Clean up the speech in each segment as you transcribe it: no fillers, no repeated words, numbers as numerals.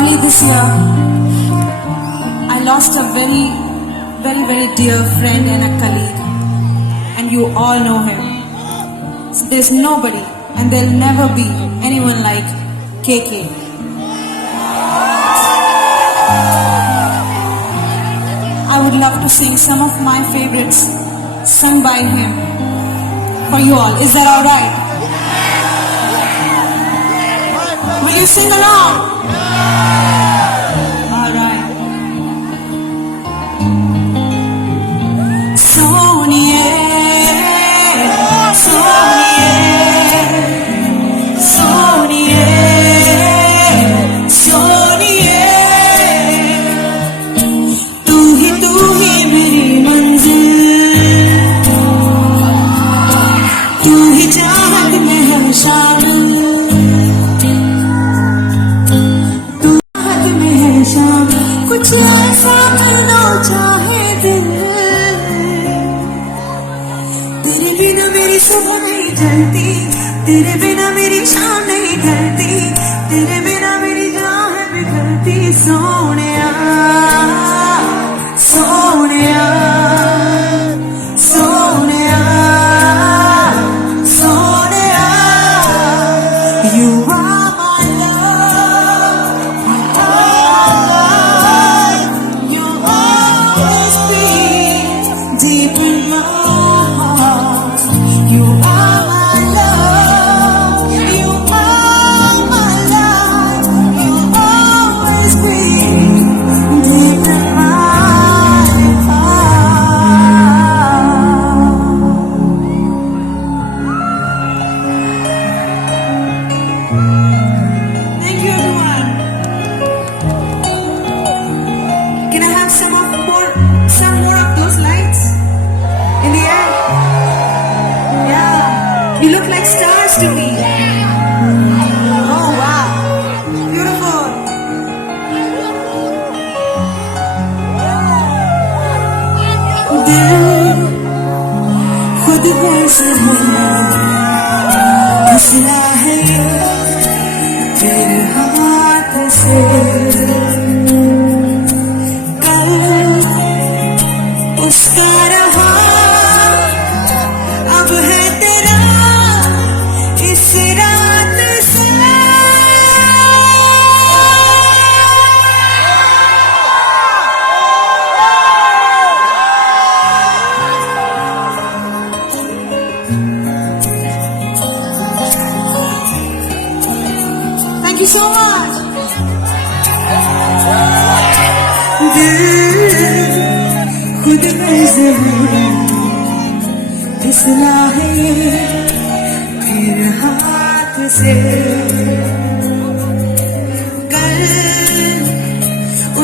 Early this year, I lost a very dear friend and a colleague, and you all know him. So there's nobody, and there'll never be anyone like KK. I would love to sing some of my favorites sung by him for you all. Is that alright? Will you sing along? Alright. Soniye, Soniye, Soniye, Soniye, तू ही मेरी मंजिल, तू ही चाहत में हम शामिल, कुछ ऐसा करना चाहे दिल, तेरे बिना मेरी सुबह नहीं ढलती, तेरे बिना मेरी शाम नहीं ढलती, तेरे बिना मेरी जान है बिखरती। Sonia Sonia Sonia Sonia, you are my love, you always be deep in my heart. You are my love, you are my life, you always be deep in my heart. Thank you, everyone. Can I have some more of those lights in the air? Yeah, you look like stars to me. Oh wow, beautiful. दिल खुद कैसे है, फसला है फिर हाथ से। कल उसका रहा, अब है तेरा इस रात से। Thank you so much. दिल खुद कैसे है, फिसला है फिर हाथ से। कल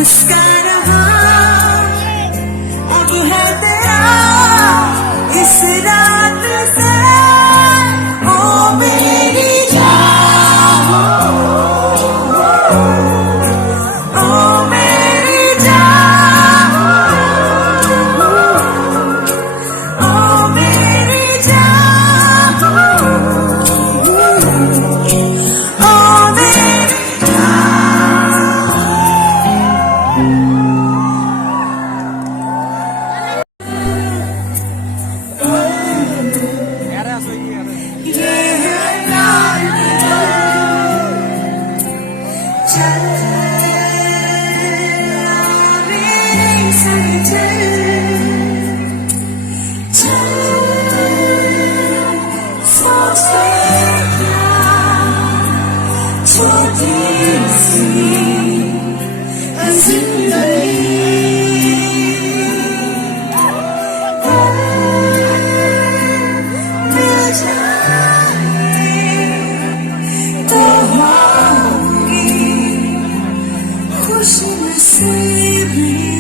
उसका रहा, अब है तेरा इस रात से। ओ मेरी जान, ओ मेरी जान, ओ मेरी जान, ओ मेरी ये है चल मेरे संग चल, सोचते क्या छोटी सी जिंदगी, मिल जाए तो होगी खुश नसीबी।